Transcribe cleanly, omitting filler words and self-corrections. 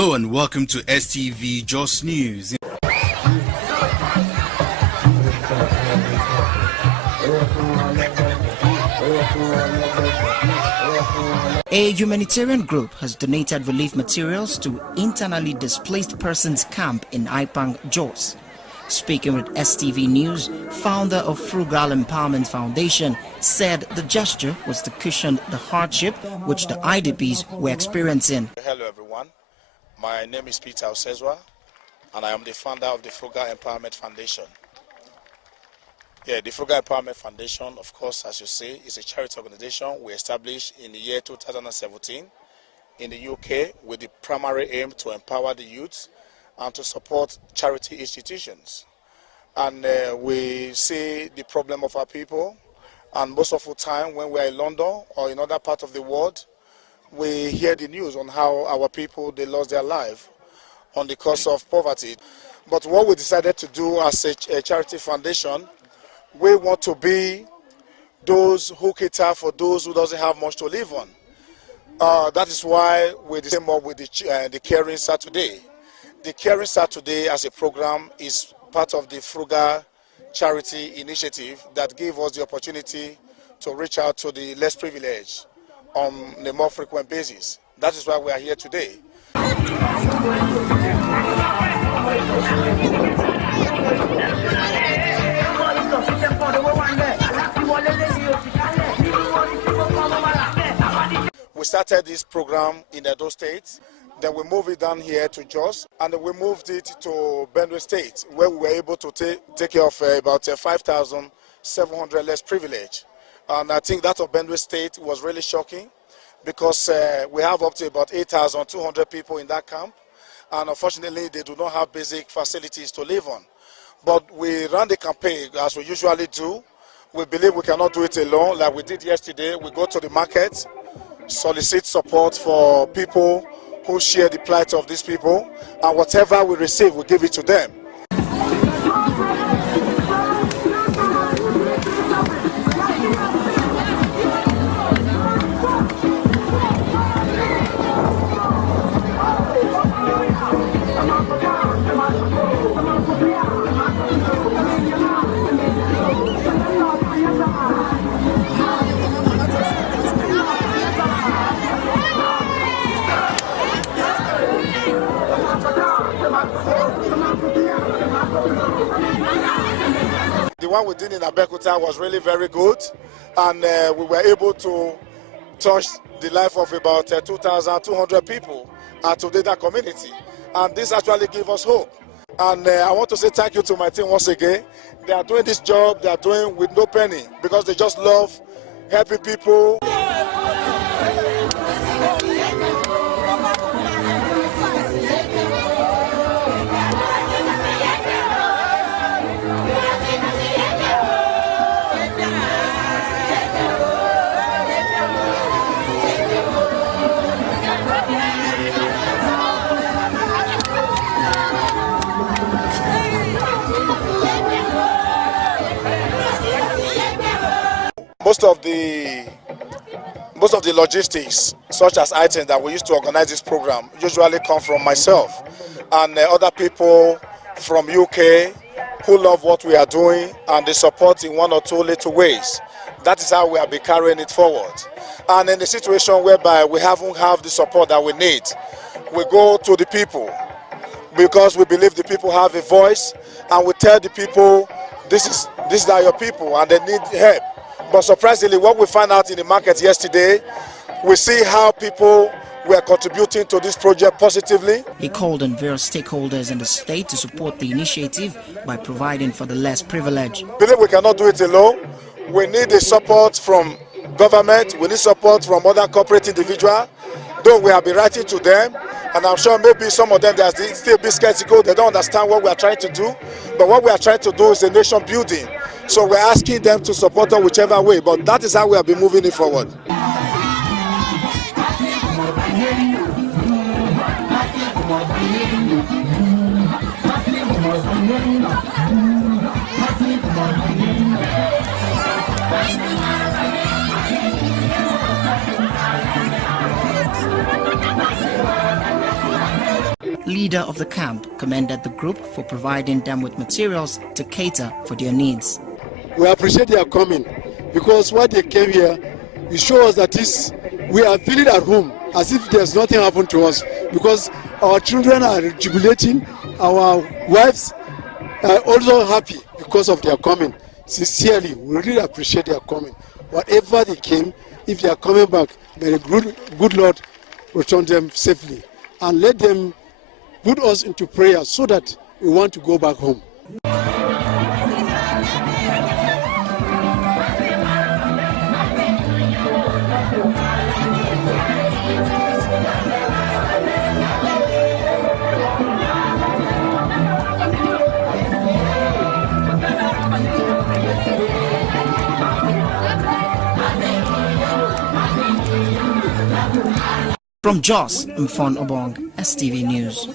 Hello and welcome to STV Jos News. A humanitarian group has donated relief materials to internally displaced persons camp in HEIPANG, Jos. Speaking with STV News, founder of Frugal Empowerment Foundation said the gesture was to cushion the hardship which the IDPs were experiencing. Hello everyone, my name is Peter Osezwa and I am the founder of the Frugal Empowerment Foundation. The Frugal Empowerment Foundation, of course, as you see, is a charity organization we established in the year 2017 in the UK with the primary aim to empower the youth and to support charity institutions. And we see the problem of our people, and most of the time when we are in London or in other parts of the world, we hear the news on how our people, they lost their life on the cause of poverty. But what we decided to do as a charity foundation, we want to be those who cater for those who doesn't have much to live on. That is why we came up with the Caring Saturday. The Caring Saturday as a program is part of the Frugal Charity Initiative that gave us the opportunity to reach out to the less privileged on a more frequent basis. That is why we are here today. We started this program in Edo State, then we moved it down here to Jos, and then we moved it to Benue State, where we were able to take care of about 5,700 less privileged. And I think that of Benue State was really shocking because we have up to about 8,200 people in that camp, and unfortunately they do not have basic facilities to live on. But we ran the campaign as we usually do. We believe we cannot do it alone like we did yesterday. We go to the market, solicit support for people who share the plight of these people, and whatever we receive, we give it to them. The one we did in Abeokuta was really very good, and we were able to touch the life of about 2,200 people within that community, and this actually gave us hope. And I want to say thank you to my team once again. They are doing this job, they are doing with no penny, because they just love helping people. Most of the logistics, such as items that we used to organize this program, usually come from myself and other people from UK who love what we are doing, and they support in one or two little ways. That is how we have been carrying it forward. And in a situation whereby we haven't have the support that we need, we go to the people because we believe the people have a voice, and we tell the people these are your people and they need help. But surprisingly, what we found out in the market yesterday, we see how people were contributing to this project positively. He called on various stakeholders in the state to support the initiative by providing for the less privileged. I believe we cannot do it alone. We need the support from government, we need support from other corporate individuals, though we have been writing to them, and I'm sure maybe some of them they are still a bit skeptical, they don't understand what we are trying to do. But what we are trying to do is a nation building. So we're asking them to support us whichever way, but that is how we have been moving it forward. leader of the camp commended the group for providing them with materials to cater for their needs. We appreciate their coming because what they came here, it shows that we are feeling at home as if there's nothing happened to us, because our children are jubilating, our wives are also happy because of their coming. Sincerely, we really appreciate their coming. Whatever they came, if they are coming back, may the good Lord return them safely and let them put us into prayer so that we want to go back home. From Jos, Mfon Obong, STV News.